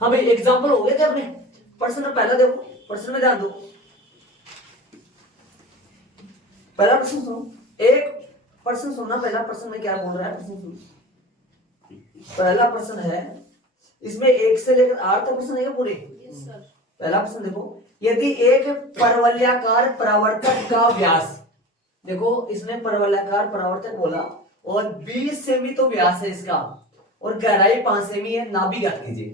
हाँ भाई एग्जाम्पल हो गए थे अपने। प्रश्न में पहला देखो, प्रश्न में ध्यान दो। पहला प्रश्न सुनो, एक प्रश्न सुनना, पहला प्रश्न में क्या बोल रहा है, प्रश्न सुनो। पहला प्रश्न है, इसमें 1 से लेकर 8 तक प्रश्न है पूरे। पहला प्रश्न देखो, यदि एक परवलयाकार परावर्तक का व्यास, देखो इसने परवलयाकार परावर्तक बोला और 20 सेमी तो व्यास है इसका और गहराई 5 सेमी है, नाभि ज्ञात कीजिए।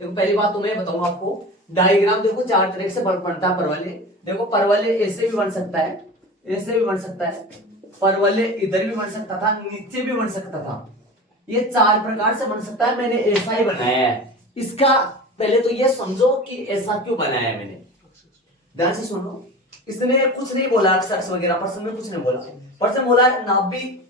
देखो पहली बात तो मैं बताऊंगा आपको, डायग्राम देखो 4 तरीके से बनता है परवलय। देखो परवलय ऐसे भी बन सकता है, ऐसे भी बन सकता है, परवलय इधर भी बन सकता था, नीचे भी बन सकता था, ये 4 प्रकार से बन सकता है। मैंने ऐसा ही बनाया है। इसका पहले तो ये समझो कि ऐसा क्यों बनाया है मैंने, ध्यान से सुनो। इसने कुछ नहीं बोला अक्ष वगैरह, प्रश्न में कुछ नहीं बोला। प्रश्न बोला नाभि,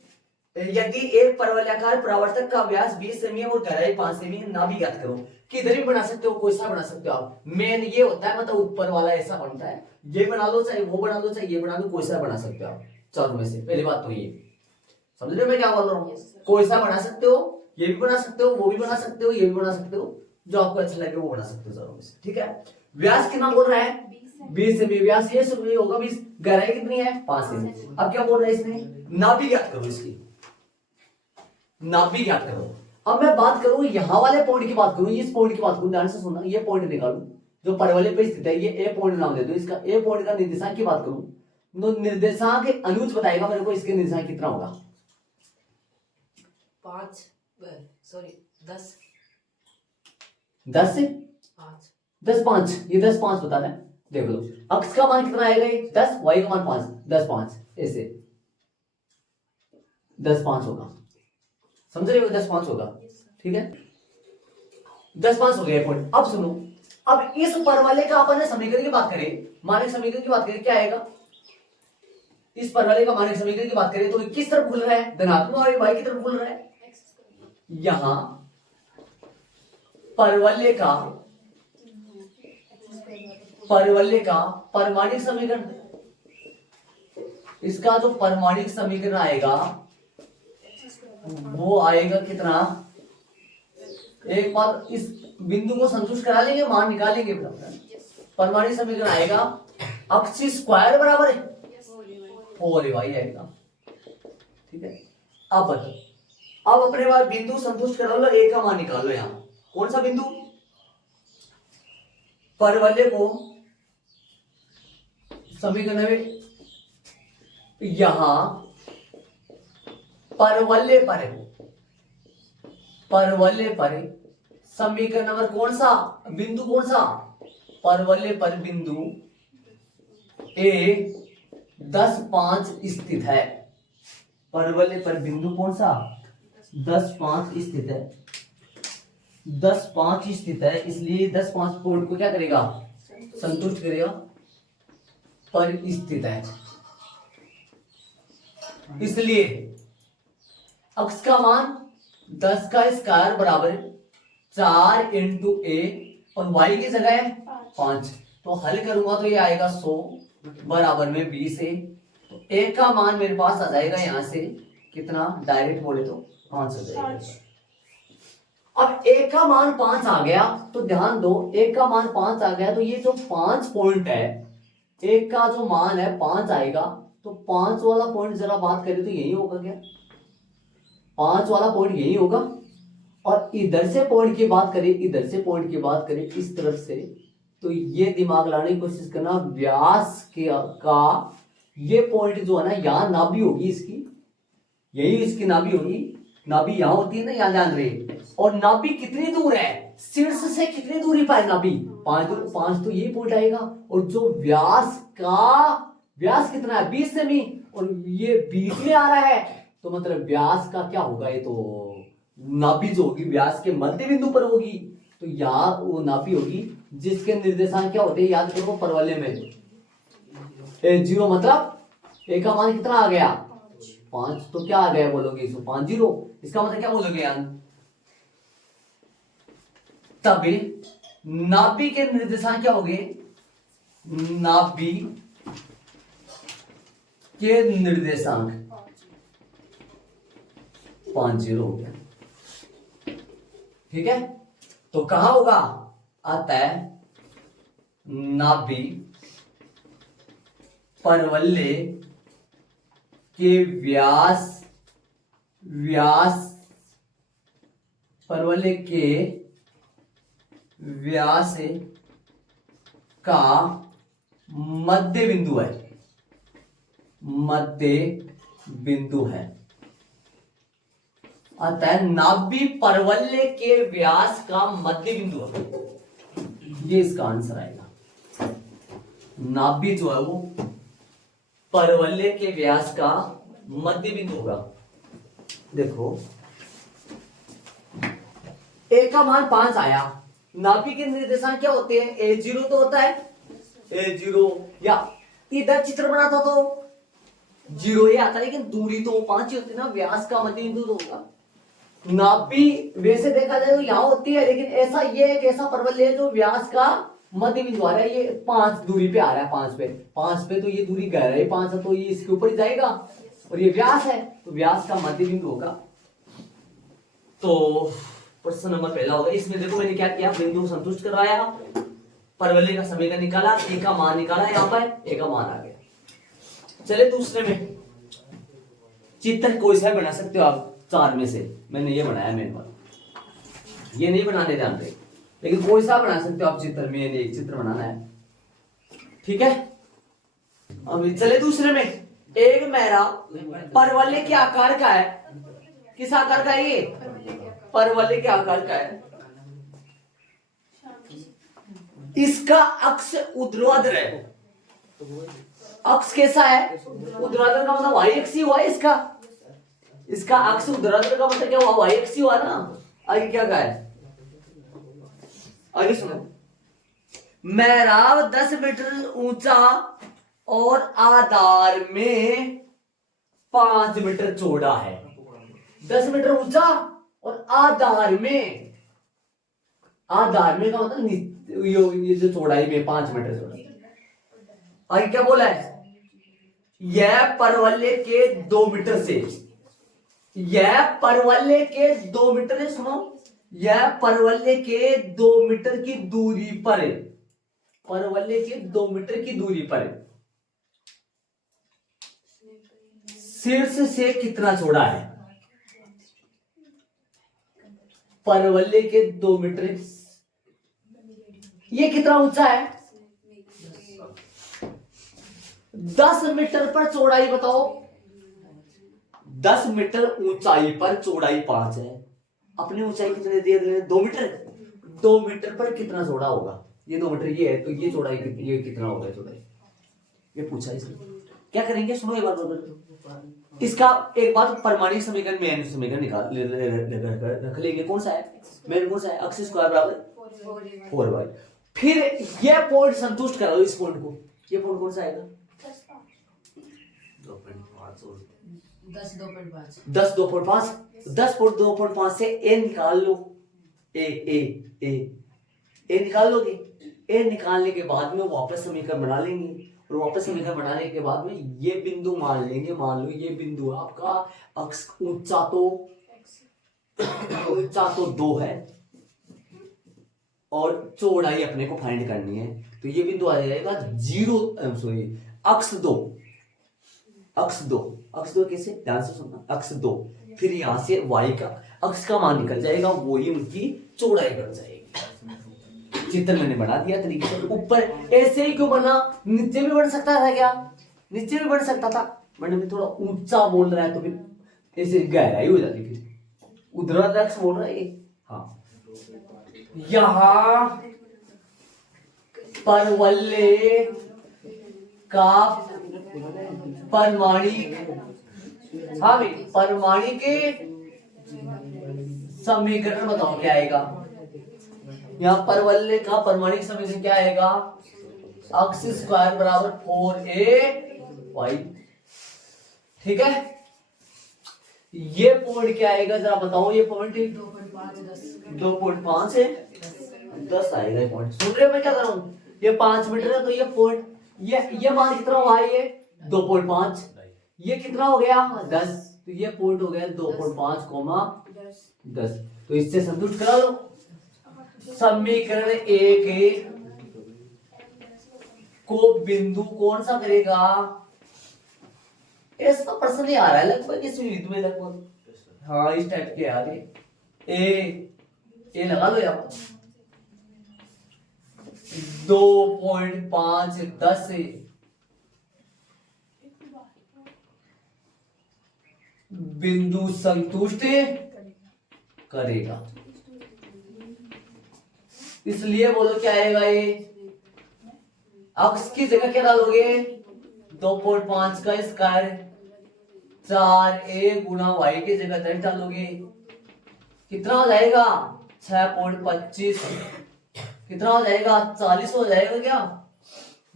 यदि एक परवलयाकार परावर्तक का व्यास 20 सेमी है और गहराई 5 सेमी है, नाभि ज्ञात करो। किधर भी बना सकते हो, कोई सा बना सकते हो आप। मेन ये होता है मतलब ऊपर वाला ऐसा बनता है, ये बना लो चाहे वो बना लो चाहे ये बना लो, कोई सा बना सकते हो आप चारों में से। पहली बात तो ये समझ रहे हो मैं क्या बोल रहा हूँ। कोई सा बना सकते हो, ये भी बना सकते हो, वो भी बना सकते हो, ये भी बना सकते हो, जो आपको अच्छा लगे वो बना सकते हो चारों में से। ठीक है, व्यास कितना बोल रहा है, 20 सेमी व्यास, ये सब होगा 20, गहराई कितनी है 5 सेमी। अब क्या बोल रहा है इसने, नाभि ज्ञात करो, इसकी नाभि ज्ञात करो। अब मैं बात करूं यहां वाले पॉइंट की बात करूं, इस पॉइंट की बात करूं, ध्यान से सुनना, ये पॉइंट निकालूं जो परवलय पे स्थित है, ये ए पॉइंट नाम दे दो इसका। ए पॉइंट का निर्देशांक की बात करूं तो निर्देशांक अनुज बताएगा मेरे को इसके निर्देशांक कितना होगा। 5 सॉरी 10 से 5 10 5, ये 10 5 बता रहा है। देख लो अक्ष का मान कितना आएगा, ये 10, वाई का मान 5, 10 5 ऐसे 10 5 होगा, समझ रहे हो, 10 5 होगा। ठीक है, 10 5 हो गया पॉइंट। अब सुनो, अब इस परवलय का अपन ने समीकरण की बात करें, मानक समीकरण की बात करें, क्या आएगा इस परवलय का मानक समीकरण की बात करें तो किस तरफ खुल रहा है, धनात्मक और वाई की तरफ खुल रहा है। यहां परवलय का परमाणिक समीकरण, इसका जो परमाणिक समीकरण आएगा वो आएगा कितना, एक बार इस बिंदु को संतुष्ट करा लेंगे, मान निकालेंगे। परमाणिक समीकरण आएगा अक्ष स्क्वायर बराबर है 4y आएगा। ठीक है, अब बताओ, अब अपने बार बिंदु संतुष्ट करा लो, ए का मान निकालो। यहां कौन सा बिंदु, परवलय को समीकरण में यहां परवलय पर समीकरण नंबर कौन सा, बिंदु कौन सा, परवलय पर बिंदु ए 10 5 स्थित है। परवलय पर बिंदु कौन सा 10 5 स्थित है, 10 5 स्थित है, इसलिए 10 5 पॉइंट को क्या करेगा, संतुष्ट करेगा, पर स्थित है। इसलिए अक्ष का मान 10 का स्क्वायर बराबर 4 इंटू ए और y की जगह है 5, तो हल करूंगा तो ये आएगा 100 बराबर में 20 है, तो ए का मान मेरे पास आ जाएगा यहां से कितना, डायरेक्ट बोले तो 5 आ जाएगा। अब ए का मान 5 आ गया तो ध्यान दो, ए का मान 5 आ गया तो ये जो 5 पॉइंट है, एक का जो मान है 5 आएगा, तो 5 वाला पॉइंट जरा बात करें तो यही होगा क्या, 5 वाला पॉइंट यही होगा। और इधर से पॉइंट की बात करें, इधर से पॉइंट की बात करें इस तरफ से, तो ये दिमाग लाने की कोशिश करना, व्यास का ये पॉइंट जो है ना, यहां नाभि होगी इसकी, यही इसकी नाभि होगी, नाभि यहां होती है ना, यहां ध्यान रहे। और नाभि कितनी दूर है, शीर्ष से कितनी दूरी पर है नाभि, 5 तो ये पॉइंट आएगा। और जो व्यास कितना है 20 सेमी, और ये बीच में आ रहा है, तो मतलब व्यास का क्या होगा, ये तो नाभि जो होगी व्यास के मध्य बिंदु पर होगी, तो यहाँ वो नाभि होगी जिसके निर्देशांक क्या होते हैं, याद करो परवलय में 0, मतलब ए का मान कितना आ गया 5, तो क्या आ गया बोलोगे इसको 5 0, इसका मतलब क्या बोलोगे यार, तभी नाभि के निर्देशांक क्या होंगे, नाभि के निर्देशांक 5 0 हो गया। ठीक है, तो कहां होगा, अतः नाभि परवलय के परवलय के व्यास का मध्य बिंदु है। अतः नाभि परवलय के व्यास का मध्य बिंदु है, ये इसका आंसर आएगा। नाभि जो है वो परवलय के व्यास का मध्य बिंदु होगा। देखो ए का मान 5 आया, नाभि के निर्देशांक क्या होते हैं? A0 तो होता है, A0, या इधर चित्र बनाता तो 0 ही आता है, लेकिन दूरी तो 5 ही होती है ना, व्यास का मध्य बिंदु तो होगा। नाभि वैसे देखा जाए तो यहां होती है, लेकिन ऐसा ये एक ऐसा परवलय है जो व्यास का मध्य बिंदु आ रहा है, ये 5 दूरी पे आ रहा है, 5 पे तो ये दूरी गहराई 5 है, तो ये इसके ऊपर ही जाएगा, और ये व्यास है तो व्यास का मध्य बिंदु होगा। तो प्रश्न नंबर पहला होगा। इसमें देखो मैंने क्या किया, बिंदु संतुष्ट करवाया, परवलय का समीकरण निकाला, ए का मान निकाला, यहाँ पर ए का मान आ गया। चले दूसरे में, चित्र कोई सा बना सकते हो आप 4 में से, मैंने ये बनाया, मेरे पास ये नहीं बनाने जानते, लेकिन कोई सा बना सकते हो आप चित्र में, एक चित्र बनाना है, ठीक है। अब चले दूसरे में, एक मेरा परवलय के आकार का है, किस आकार का है ये? परवलय के आकार का है। इसका अक्ष ऊर्ध्वाधर है, अक्ष कैसा है? ऊर्ध्वाधर का मतलब वाई अक्ष ही हुआ इसका, इसका अक्ष ऊर्ध्वाधर का मतलब क्या हुआ? वाई अक्ष ही हुआ ना। आगे क्या कहा है, आगे सुनो, मेहराब 10 मीटर ऊंचा और आधार में 5 मीटर चौड़ा है। 10 मीटर ऊंचा और आधार में का मतलब ये जो चौड़ाई में 5 मीटर चौड़ा। आगे क्या बोला है? यह परवलय के 2 मीटर से, यह परवलय के 2 मीटर है, सुनो, यह परवलय के 2 मीटर की दूरी पर है, परवलय के 2 मीटर की दूरी पर शीर्ष से कितना चौड़ा है? परवलय के 2 मीटर, ये कितना ऊंचा है? 10 मीटर पर चौड़ाई बताओ, 10 मीटर ऊंचाई पर चौड़ाई 5 है, अपनी ऊंचाई कितने दिए? 2 मीटर। 2 मीटर पर कितना चौड़ा होगा? ये 2 मीटर ये है, तो ये चौड़ाई कितनी, ये कितना होगा चौड़ाई? ये पूछा इसने। क्या करेंगे, सुनो एक बार, इसका एक बात परमाणु समीकरण में समीकरण निकाल रख लेंगे। कौन सा है मेरे, कौन सा है? x स्क्वायर बराबर 4y। फिर ये पॉइंट संतुष्ट करा दो इस पॉइंट को, ये पॉइंट कौन सा आएगा? 10 2.5, 10.2.5 से a निकाल लो, ए निकाल लोगे। ए निकालने के बाद में वापस समीकरण बना लेंगे, और वापस समीकरण बनाने के बाद में ये बिंदु मान लेंगे, मान लो ये बिंदु आपका अक्ष ऊंचा तो 2 है, और चौड़ाई अपने को फाइंड करनी है, तो ये बिंदु आ जाएगा 0, अक्ष 2, अक्ष 2 कैसे, ध्यान से सुनना, अक्ष 2, फिर यहां से y का अक्ष का मान निकल जाएगा, वही उनकी चौड़ाई बन जाएगी। चित्र मैंने बना दिया तरीके से। ऊपर ऐसे ही क्यों बना, नीचे भी बन सकता था क्या? नीचे भी बन सकता था, मैंने भी थोड़ा ऊंचा बोल रहा है तो फिर ऐसे गहराई हो जाती, फिर ऊर्ध्वाधर अक्ष बोल रहा है ये। हाँ, यहां परवलय का परमाणिक, हाँ भाई, परमाणिक समीकरण बताओ क्या आएगा? यहाँ परवलय का परमाणिक समीकरण क्या आएगा? x स्क्वायर बराबर 4ay, ठीक है। ये पॉइंट क्या आएगा जरा बताओ, ये पॉइंट 2.5 है, 10 आएगा ये पॉइंट। सुन रहे हो मैं क्या कर रहा हूँ? ये 5 मीटर है, तो ये पॉइंट, ये मान कितना हुआ? ये 2.5, ये कितना हो गया? 10, तो ये पॉइंट हो गया 2.5, 10। तो इससे संतुष्ट करा लो। समीकरण एक को बिंदु कौन सा करेगा? ऐसा प्रश्न नहीं आ रहा है लगभग इस युद्ध में लगभग। हाँ इस टाइप के आ रहे। ए लगा लो यहाँ 2.5 10 बिंदु संतुष्ट करेगा। इसलिए बोलो क्या आएगा ये? अक्ष की जगह क्या डालोगे? 2.5 का स्क्वायर 4a गुना y की जगह 10 डालोगे। कितना हो जाएगा? 6.25। कितना हो जाएगा? 40 हो जाएगा क्या?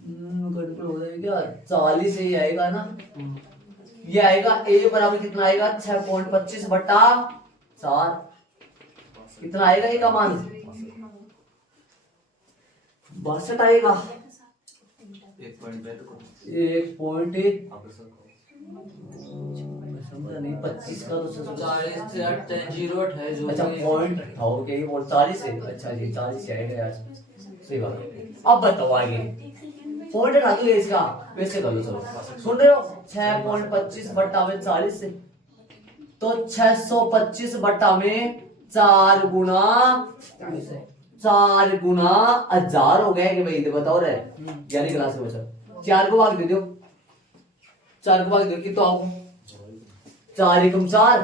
गड़बड़ हो जाएगा क्या? 40 ही आएगा ना। ये आएगा a बराबर कितना आएगा? 6.25 बटा 4। कितना आएगा ये का मान? 62 आएगा। 1 पॉइंट समझा नहीं। 25 का तो 40 से 8 0 है जो। अच्छा पॉइंट हो गया ये बोल 40 है। अच्छा जी 40 से आएगा यार। सही बात है। अब बताओ आगे पॉइंट हटा दो इसका। वैसे कर लो चलो। सुन रहे हो? 6.25 बट्टा में 40 से तो 625 बट्टा में 4 गुना 1000 हो गया कि भाई? तो बताओ रे यानी क्लास में बचा 4 को भाग दे दो। 4 को भाग दो कि तो आओ 4 एकम 4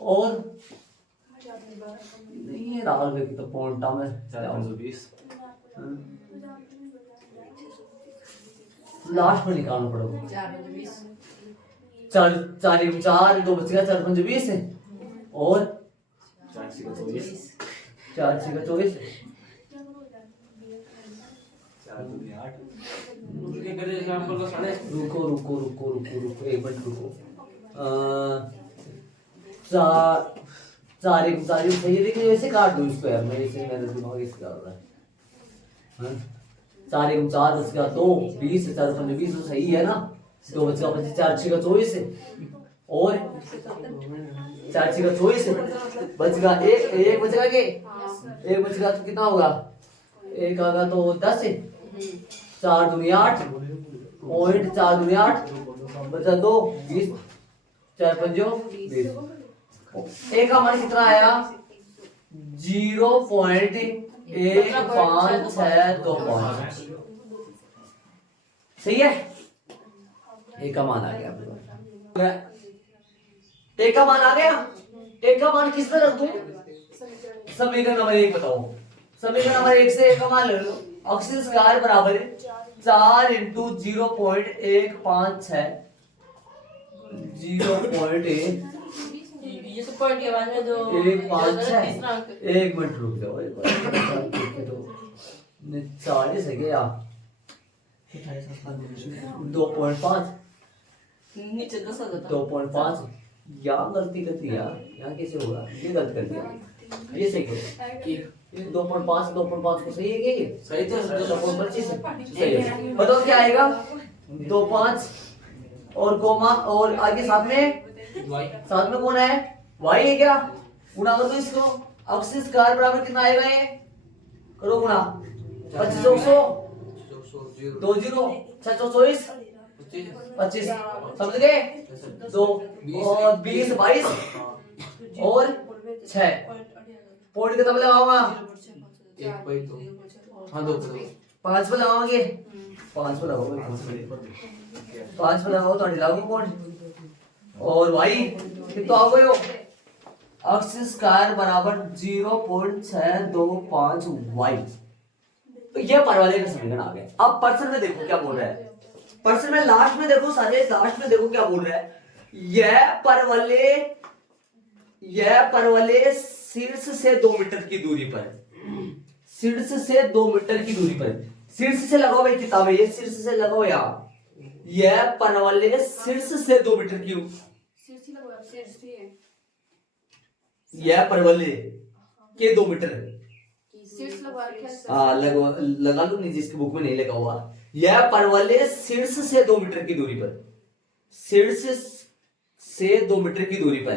और नहीं है राहुल भाई तो पॉइंट में 420 लास्ट में निकालना पड़ेगा। 4 एकम 4 2 बचेगा 4 5 20 है और 4 6 का 24 रुको एक मिनट रुको। 4 एक 4 सही है लेकिन वैसे काट दो इसको यार। मेरे से मेरा दिमाग इस कर रहा है। 4 एक 4 बच गया 2 20 4 5 20 तो सही है ना। 2 बच गया 25 4 6 का 24 है और 4 6 का 24 है। बच गया एक बच गया के एक बच गया तो कितना होगा? एक आगा तो 10 है। 4 दूनी 8 पॉइंट 4 दूनी 8 बचा 2 20 4 5 20। एक हमारा कितना आया? 0.15625। सही है। एक का मान आ गया। एक का मान आ गया। एक का मान किस में रख दूं? समीकरण नंबर 1 बताओ। समीकरण नंबर 1 से एक का मान ले लो। अक्ष स्क्वायर बराबर 4 इंटू 0.156 0.1 ये तो पॉइंट के बाद में जो 156 एक मिनट रुक जाओ एक बार। 40 है क्या? 2.5 नीचे 10 आ जाता। 2.5 यहाँ गलती कर दी यार। यहाँ कैसे होगा? ये गलत कर दिया। ये सही करो। 2.5 को सही है क्या? ये सही तो 2.25 सही है। बताओ क्या आएगा? 2.5 और कोमा और आगे साथ में कौन है? y है क्या? गुणा कर दो इसको। अक्ष स्क्वायर बराबर कितना आएगा ये? करो गुणा 25 2 0 624 25 समझ गए? 2 और 20 22 और 6 पॉइंट कितना लगाऊंगा? 5 पे लगाओगे? 5 पे लगाओगे? 5 पे लगाओ तो लगाओगे पॉइंट। और y कितना हो गए हो? अक्ष स्क्वायर बराबर 0.625y। तो ये परवलय का समीकरण आ गया। अब प्रश्न में देखो क्या बोल रहा है। प्रश्न में लास्ट में देखो सारे लास्ट में देखो क्या बोल रहा है। यह परवलय शीर्ष से 2 मीटर की दूरी पर, शीर्ष से 2 मीटर की दूरी पर, शीर्ष से लगाओ भाई किताब है ये, शीर्ष से लगाओ यार। यह परवलय शीर्ष से 2 मीटर की, यह परवलय के 2 मीटर लगा लो नहीं जिसकी बुक में नहीं लगा हुआ। यह परवलय शीर्ष से 2 मीटर की दूरी पर, शीर्ष से 2 मीटर की दूरी पर,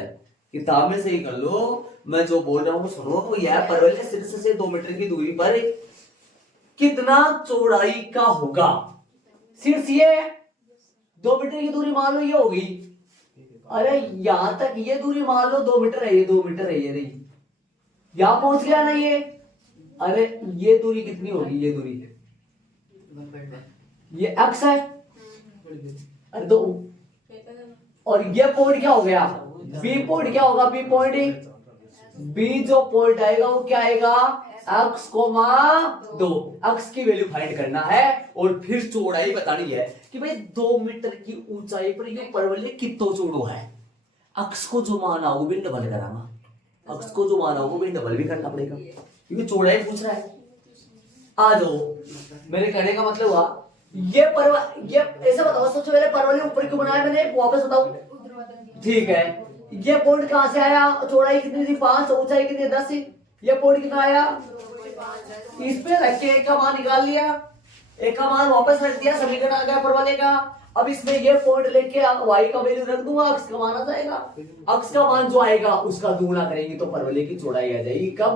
किताब में सही कर लो। मैं जो बोल रहा हूँ वो सुनो। वो यह परवल के शीर्ष से 2 मीटर की दूरी पर कितना चौड़ाई का होगा। शीर्ष ये 2 मीटर की दूरी मान लो ये होगी। अरे यहां तक ये दूरी मान लो 2 मीटर है, ये 2 मीटर है, ये नहीं यहां पहुंच गया ना ये। अरे ये दूरी कितनी होगी, ये दूरी ये एक्स है। अरे तो और ये पॉइंट क्या हो गया, बी पॉइंट क्या होगा, बी पॉइंट, बी जो पॉइंट आएगा वो क्या आएगा, एक्स कोमा 2। एक्स की वैल्यू फाइंड करना है और फिर चौड़ाई बतानी है कि भाई 2 मीटर की ऊंचाई पर ये परवल कितना चौड़ो है। एक्स को जो माना वो भी डबल कराना, एक्स को जो माना वो भी डबल भी करना पड़ेगा क्योंकि चौड़ाई पूछ रहा है। आ जाओ, मेरे कहने का मतलब हुआ ये परवल, ये ऐसा बताओ सबसे पहले परवल ऊपर क्यों बनाया मैंने, वापस बताओ। ठीक है, ये पॉइंट कहां से आया, चौड़ाई कितनी थी 5, ऊंचाई कितनी 10, ये पॉइंट कितना आया, इस पे रख के एक का मान निकाल लिया, एक का मान वापस रख दिया, समीकरण आ गया परवल का। अब इसमें ये पॉइंट लेके y का वैल्यू रख दूंगा, अक्ष का मान आ जाएगा, अक्ष का मान जो आएगा उसका दुगुना करेंगे तो परवल की चौड़ाई आ जाएगी। कब,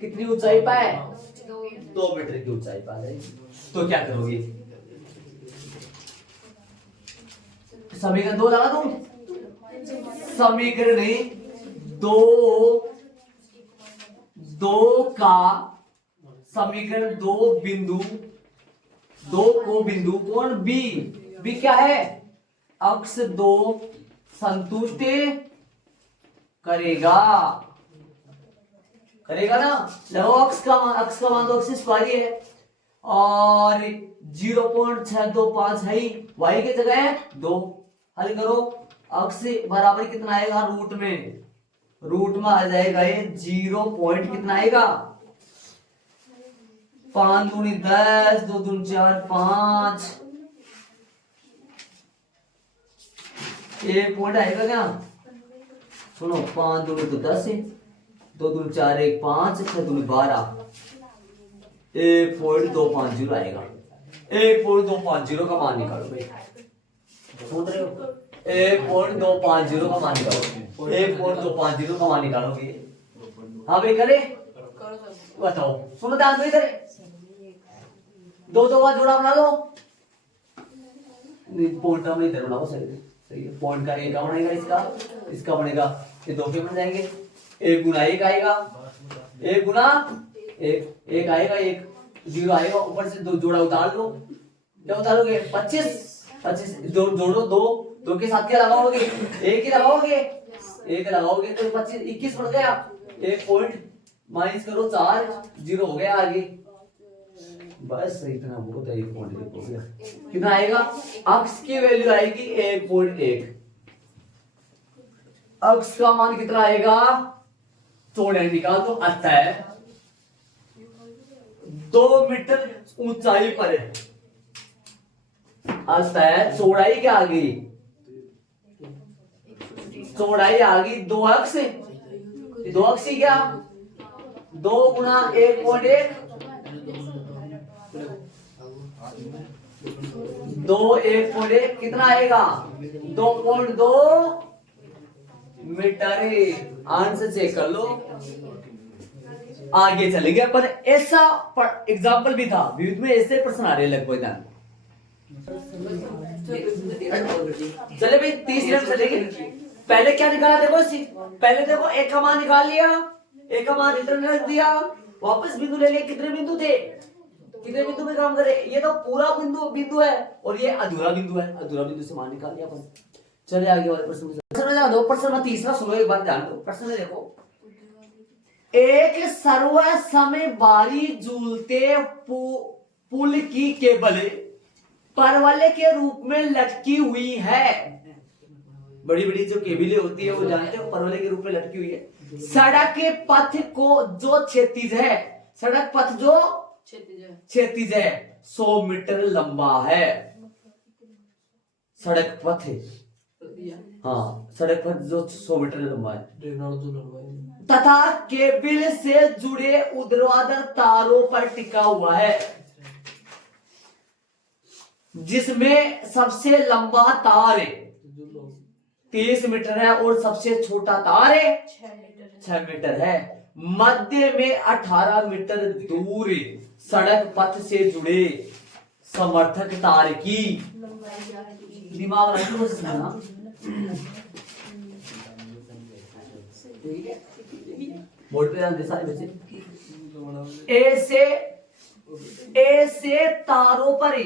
कितनी ऊंचाई पर, 2 मीटर की ऊंचाई पर आ जाएगी। तो क्या करोगे, समीकरण 2 लगा दूं, समीकरण 2 का समीकरण 2 बिंदु, 2 को बिंदु कौन बी, बी क्या है, अक्ष 2 संतुष्ट करेगा, करेगा ना। लगो अक्ष का मान तो अक्ष स्क्वायर है और 0.625 है, y की जगह है 2। हल करो, अक्ष बराबर कितना आएगा, रूट में आ जाएगा ये 0 पॉइंट कितना आएगा, 5 दूनी 10, 2 दूनी 4 5, 1 पॉइंट आएगा क्या, सुनो 5 दूनी तो 10 है, 2 दूनी 4 1 5, 6 दूनी 12, 1.250 आएगा। 1.250 का मान निकालो भाई, सोच रहे हो, 1.250 का मान निकालो, 1.250 का मान निकालोगे। हाँ भाई करे, बताओ, सुनो ध्यान दो इधर, 2 का जोड़ा बना लो, पॉइंट हम इधर बनाओ, सही है। पॉइंट का 1 का बनेगा, इसका बनेगा, ये 2 के बन जाएंगे, 1 गुना 1 आएगा, 1 गुना 1 आएगा, 1 0 आएगा, ऊपर से 2 जोड़ा उतार लो, क्या उतारोगे 25 जोड़ो 2 के साथ क्या लगाओगे, 1 ही लगाओगे, 1 लगाओगे तो 25 21 बढ़ गया, 1 पॉइंट माइनस करो 4, 0 हो गया आगे, बस इतना बहुत है, 1 पॉइंट हो गया। कितना आएगा, अक्ष की वैल्यू आएगी 1.1, अक्ष का मान कितना आएगा, चौड़ाई निकाल दो, आता है 2 मीटर ऊंचाई पर है, आता है चौड़ाई क्या आ गई, चौड़ाई आ गई 2 अक्ष, 2 अक्ष ही क्या, 2 गुना 1.1, 2 1.1 कितना आएगा, 2.2 मीटर। आंसर चेक कर लो, आगे चले गए। पर ऐसा एग्जाम्पल भी था, विविध में ऐसे प्रश्न आ रहे लगभग। चले भाई 30 मिनट चलेगी। पहले क्या निकाला देखो, पहले देखो 1 का मान निकाल लिया, 1 का मान रिटर्न रख दिया, वापस बिंदु ले लिए, कितने बिंदु थे, कितने बिंदु में काम करे, ये तो पूरा बिंदु है और ये अधूरा बिंदु है, अधूरा बिंदु से मान निकाल लिया अपन। चले आगे वाले प्रश्न में जा दो। प्रश्न में तीसरा सुनो, एक बार ध्यान दो। प्रश्न में देखो, एक सर्व समय बारी झूलते पुल की केबल परवल के रूप में लटकी हुई है। बड़ी बड़ी जो केबलें होती है वो जानते हो, परवल के रूप में लटकी हुई है। सड़क के पथ को जो क्षैतिज है, सड़क पथ जो क्षैतिज है 100 मीटर लंबा है। सड़क पथ है, हाँ सड़क पथ जो 100 मीटर लंबा है तथा केबल से जुड़े ऊर्ध्वाधर तारों पर टिका हुआ है, जिसमें सबसे लंबा तार 30 मीटर है और सबसे छोटा तार 6 मीटर है। मध्य में 18 मीटर दूर सड़क पथ से जुड़े समर्थक तार की दिमाग रखी कोशिश करना। बोर्ड पे ध्यान दे सारे बच्चे। ए से तारों पर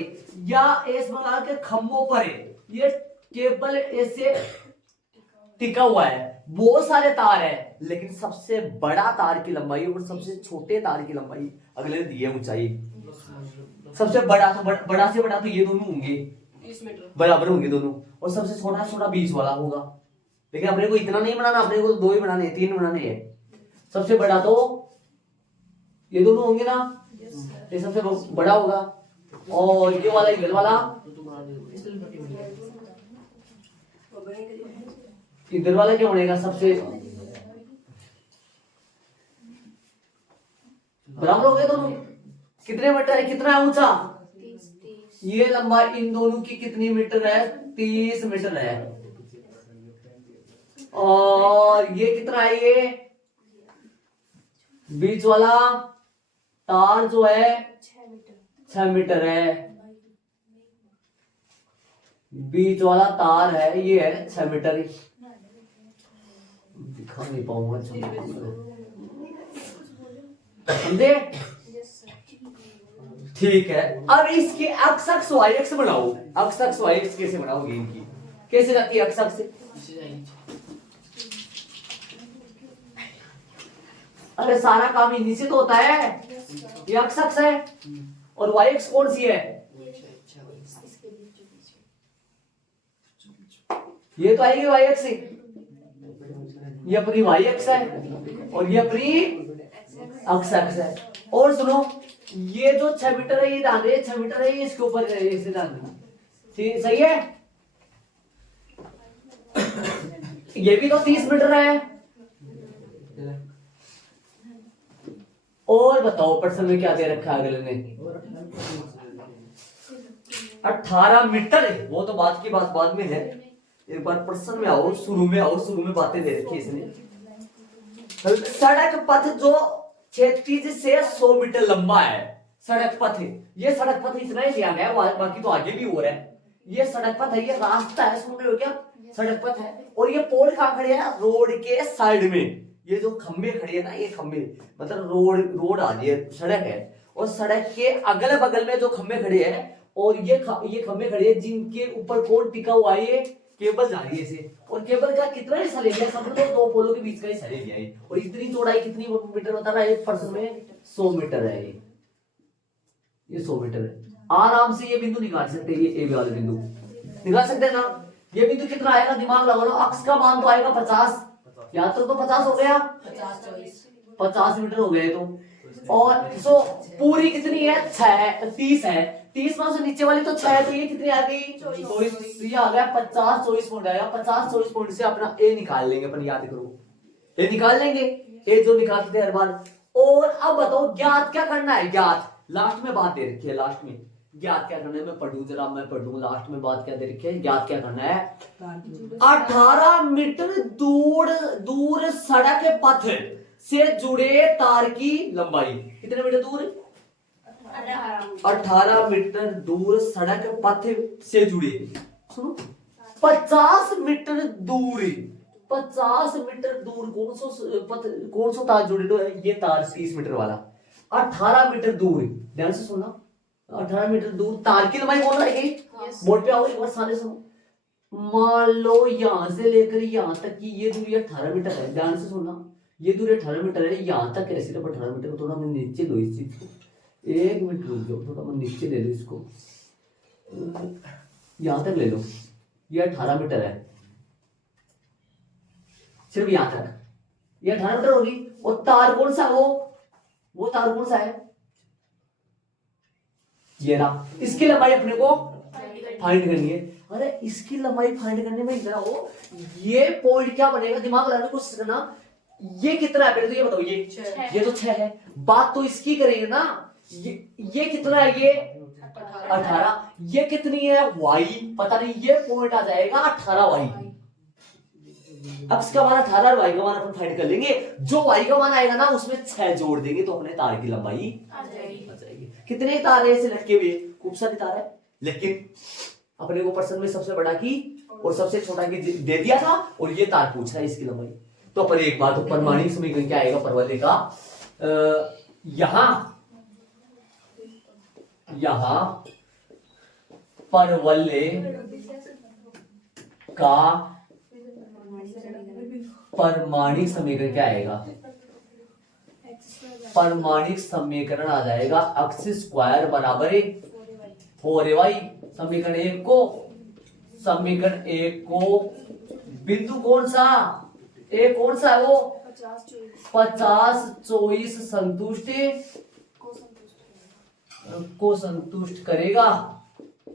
या इस प्रकार के खंभों पर ये केबल ऐसे टिका हुआ है। बहुत सारे तार है, लेकिन सबसे बड़ा तार की लंबाई और सबसे छोटे तार की लंबाई अगले दिए ऊंचाई। सबसे बड़ा तो बड़ा से बड़ा तो ये दोनों होंगे, 30 मीटर बराबर होंगे दोनों, और सबसे छोटा छोटा बीच वाला होगा। लेकिन अपने को इतना नहीं बनाना, अपने को 2 ही बनाने हैं, 3 बनाने हैं। सबसे बड़ा तो ये दोनों होंगे ना, ये सबसे बड़ा होगा, और ये वाला इधर वाला इधर वाला क्या बनेगा, सबसे बराबर हो गए दोनों। कितने मीटर है, कितना है ऊंचा, ये लंबाई इन दोनों की कितनी मीटर है, 30 मीटर है। और ये कितना है, ये बीच वाला तार जो है 6 मीटर है। बीच वाला तार है ये है 6 मीटर। दिखा नहीं पाऊंगा, समझे? ठीक है, अब इसके अक्ष अक्ष वाई अक्ष बनाओ। अक्ष अक्ष वाई अक्ष कैसे बनाओगे इनकी, कैसे जाती है अक्ष अक्ष से? अरे सारा काम इन्हीं से तो होता है। ये अक्ष अक्ष है और वाई अक्ष कौन सी है, ये तो आएगी वाई अक्ष। ये अपनी वाई अक्ष है और ये अपनी अक्ष अक्ष है। और सुनो, ये जो 6 मीटर है ये ध्यान रहे, 6 मीटर है ये इसके ऊपर इसे ध्यान देना, ठीक सही है। ये भी तो 30 मीटर है। और बताओ प्रश्न में क्या दे रखा है अगले ने, 18 मीटर। वो तो बात की बात बाद में है, एक बार प्रश्न में आओ, शुरू में आओ, शुरू में बातें दे रखी इसने। सड़क पथ जो 36 से 100 मीटर लंबा है, सड़क पथ। ये सड़क पथ इतना ही दिया गया, बाकी तो आगे भी हो रहा है। ये सड़क पथ है, ये रास्ता है, सुन रहे हो क्या, सड़क पथ है। और ये पोल कहां खड़े हैं, रोड के साइड में। ये जो खंबे खड़े हैं ना, ये खंबे मतलब रोड आ रही है, सड़क है, और सड़क के अगल बगल में जो खंबे खड़े हैं, और ये खंबे खड़े हैं जिनके ऊपर पोल टिका हुआ है, ये केबल जा रही है इसे। और केबल का कितना हिस्सा ले लिया, समझ लो 2 पोलों के बीच का हिस्सा ले लिया है। और इतनी चौड़ाई कितनी मीटर बता रहा है प्रश्न में, 100 मीटर है। ये 100 मीटर है। आराम से ये बिंदु निकाल सकते हैं, ये वाले बिंदु निकाल सकते हैं ना। ये बिंदु कितना आएगा, दिमाग लगा लो, अक्ष का मान तो आएगा 50, या तो 50 हो गया, 50 मीटर हो गए तो। और सो पूरी कितनी है, 30 है। 30 में से नीचे वाली तो 6 है, तो ये कितनी आ गई, 24। तो ये आ गया 50, 24 पॉइंट आएगा। 50, 24 पॉइंट से अपना ए निकाल लेंगे, अपन याद करो, ए निकाल लेंगे, ए जो निकालते थे हर बार। और अब बताओ ज्ञात क्या करना है, ज्ञात लास्ट में बात दे रखी है, लास्ट में ज्ञात क्या करना है, मैं पढ़ूं जरा, मैं पढ़ूं लास्ट में बात क्या दे रखी है, ज्ञात क्या करना है। 18 मीटर दूर सड़क पथ से जुड़े तार की लंबाई, कितने मीटर दूर, 18 मीटर दूर सड़क पथ से जुड़े, सुनो 50 मीटर दूर, 50 मीटर दूर कौन सा तार जुड़े तो ये तार 30 मीटर वाला। 18 मीटर दूर, ध्यान से सुनना, 18 मीटर दूर तार की लंबाई कौन रहेगी, बोर्ड पे आओ एक बार सारे सुनो। मान लो यहां से लेकर यहां तक की ये दूरी 18 मीटर है, ध्यान से सुनना, ये दूरी 18 मीटर है। यहां तक है, सिर्फ 18 मीटर को थोड़ा मैं नीचे दो इस चीज को, 1 मिनट रुक जाओ, थोड़ा मैं नीचे ले लो इसको, यहां तक ले लो, ये 18 मीटर है, सिर्फ यहां तक ये 18 मीटर होगी। और तार कौन सा, वो तार कौन सा है, ये ना, इसकी लंबाई अपने को फाइंड करनी है। अरे इसकी लंबाई फाइंड करने में इतना हो, ये पॉइंट क्या बनेगा, दिमाग लगाने की कोशिश करना। ये कितना है पहले तो ये बताओ, ये तो 6 है, बात तो इसकी करेंगे ना। ये कितना है, ये 18, ये कितनी है वाई, पता नहीं, ये पॉइंट आ जाएगा 18 वाई। x का मान 18 और y का मान अपन फाइंड कर लेंगे। जो y का मान आएगा ना उसमें 6 जोड़ देंगे तो अपने तार की लंबाई आ जाएगी। आ जाएगी। कितने तार है ऐसे लटके हुए? खूब सारे तार है, लेकिन अपने को प्रश्न में सबसे बड़ा की और सबसे छोटा की दे दिया था और ये तार पूछ रहा है इसकी लंबाई। तो अपन एक बात, तो परमाणु समीकरण क्या आएगा परवलय का? यहां परवलय का परमाणिक समीकरण क्या आएगा? परमाणिक समीकरण आ जाएगा x स्क्वायर बराबर 4ay। समीकरण एक को बिंदु कौन सा ए कौन सा है वो? 50 24 संतुष्ट को संतुष्ट करेगा।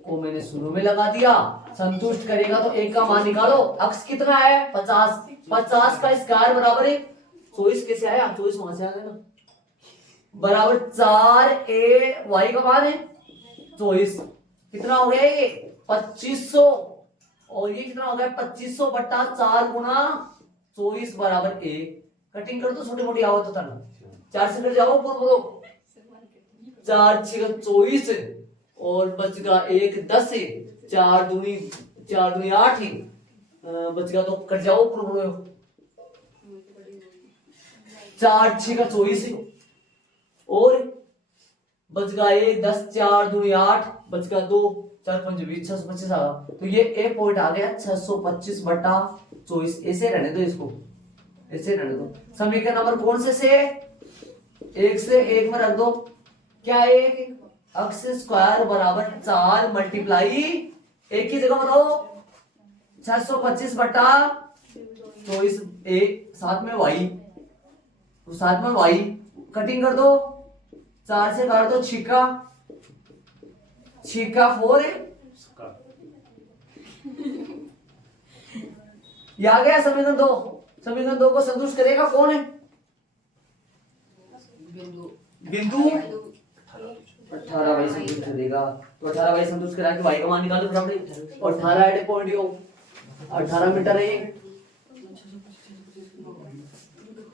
को मैंने शुरू में लगा दिया, संतुष्ट करेगा तो एक का मान निकालो। x कितना है? 50। 50 का स्क्वायर बराबर 24 कैसे आया? 24 वहां से आ गया ना, बराबर 4a y का मान है 24। कितना हो गया ये? 2500। और ये कितना हो गया? 2500 बट्टा 4 गुना 24 बराबर a। कटिंग कर दो छोटी मोटी आवत होता ना, 4 से कट जाओ पूर्व 4 6 24 और बच गया 1 10 है, 4 दूनी 8 है, बच गया तो कट जाओ पूर्व 4 6 का 24 है और बच गया 1 10 4 दूनी 8 बच गया 2 4 5 20 625 आ गया। तो ये एक पॉइंट आ गया 625 बटा 24। ऐसे रहने दो, इसको ऐसे रहने दो। समीकरण नंबर कौन से 1 से 1 में रख दो। क्या एक x स्क्वायर बराबर 4 मल्टीप्लाई एक की जगह बताओ 625 बटा 24 साथ में y, तो साथ में y कटिंग कर दो, 4 से काट दो, छिक्का 4 है। ये आ गया समीकरण 2। समीकरण 2 को संतुष्ट करेगा कौन है? बिंदु 18 y संतुष्ट करेगा। तो 18 y संतुष्ट करा के y का मान निकालो फटाफट। और 18 एट पॉइंट यो 18 मीटर है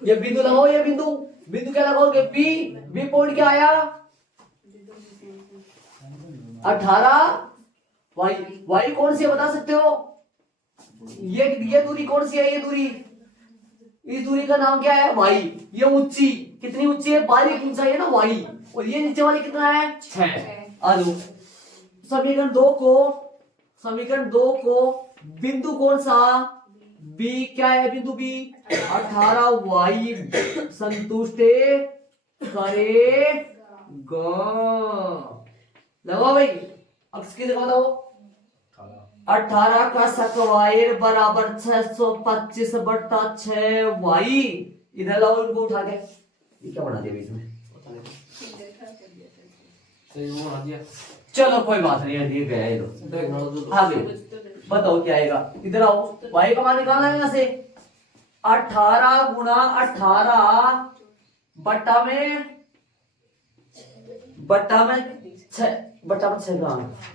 ये बिंदु लगाओ। ये बिंदु क्या लगाओगे? बी पॉइंट क्या आया? 18 y कौन सी है बता सकते हो? ये दूरी कौन सी है? ये दूरी, इस दूरी का नाम क्या है? y। ये ऊंची कितनी ऊंची है? बारीक ऊंचाई है ना y। और ये नीचे वाली कितना है? 6। आ जाओ समीकरण 2 को बिंदु कौन सा? b क्या है? बिंदु b 18y संतुष्ट करेगा। लगाओ भाई, x की जगह बताओ। 18 का स्क्वायर बराबर 625 बट्टा 6y। इधर लाओ इनको उठा के। ये क्या बना दिया बीच में? चलो कोई बात नहीं, ये गया ये लो। आगे बताओ क्या आएगा? इधर आओ, y का मान निकालना है यहाँ से। 18 गुना 18 बट्टा में 6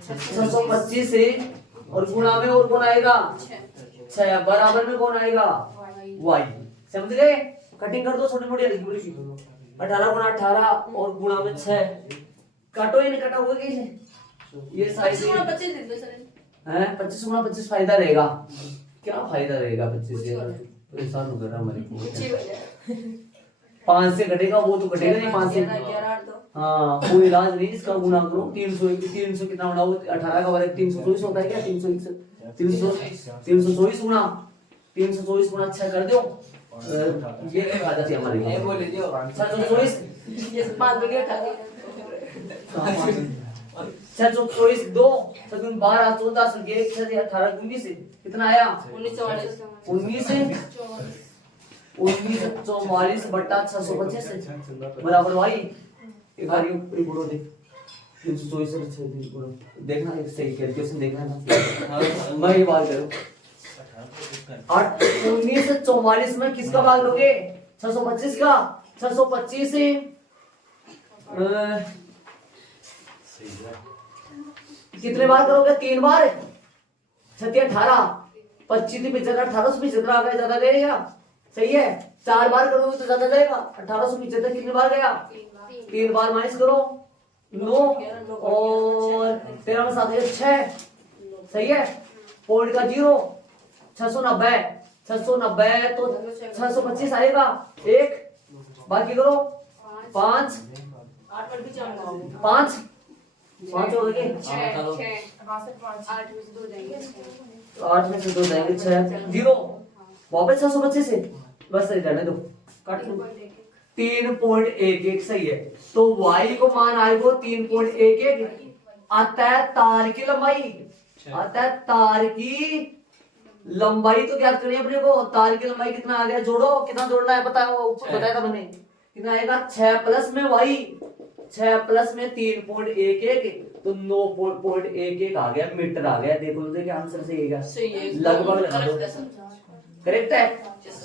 625 से और गुणा में और कौन आएगा? 6 बराबर में कौन आएगा? y। समझ गए? कटिंग कर दो छोटी मोटी 18 गुना 18 और गुणा में 6। काटो, ये नहीं कटा होगा कैसे? ये साइड 25 गुना 25 दे दो सर। हैं 25 गुना 25 फायदा रहेगा। क्या फायदा रहेगा 25 से? परेशान हो गया हमारे को। 5 से कटेगा वो तो कटेगा नहीं 5 से। हाँ कोई इलाज नहीं इसका। गुना करो 300 कितना होना? 18 का वर्ग 324 होता है क्या? 324 गुना 6 कर दो। ये एक आदत है हमारी। ये बोले दियो 624 ये 5 बजे 624 2 7 12 14 1 18 19 कितना आया? 1944 बट्टा 625 बराबर y। एक बार ये बोलो दे 324 से देखना, एक सही कैलकुलेशन देखना ना। मैं ये बात करूं 1944 में किसका भाग लोगे? 625 का। 625 से कितने बार करोगे? 3 बार। 6 18 25 से 75 1875 आ गया, ज्यादा गएगा, सही है। 4 बार करोगे तो ज्यादा जाएगा। 1875 कितने बार गया? 3 बार माइनस करो 9 और 13 में 7 6, सही है। पॉइंट का 0 690 तो 625 आएगा। एक बाकी करो 5 5 हो गए, 8 में से 2 जाएंगे 6 0 वापस 625 से बस सही रहने दो, काट लो 3.11 सही है। तो y को मान आएगा 3.11 आता है तार की लंबाई, आता है तार की लंबाई। तो क्या करनी है अपने को, तार की लंबाई कितना आ गया, जोड़ो कितना जोड़ना है पता है, ऊपर बताया था मैंने कितना आएगा 6 प्लस में y 6 प्लस में 3.11 तो 9.11 आ गया, मीटर आ गया। देखो देखिए आंसर सही है, लगभग लगा दो, करेक्ट है।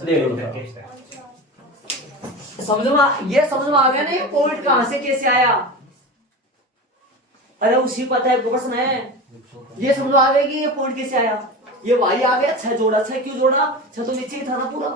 देख लो समझ में, ये समझ में आ गया ना, ये पॉइंट कहां से कैसे आया। अरे उसी पता है प्रश्न है, ये समझ में आ गया कि ये पॉइंट कैसे आया। ये y आ गया 6 जोड़ा, 6 क्यों जोड़ा, 6 तो नीचे ही था ना पूरा,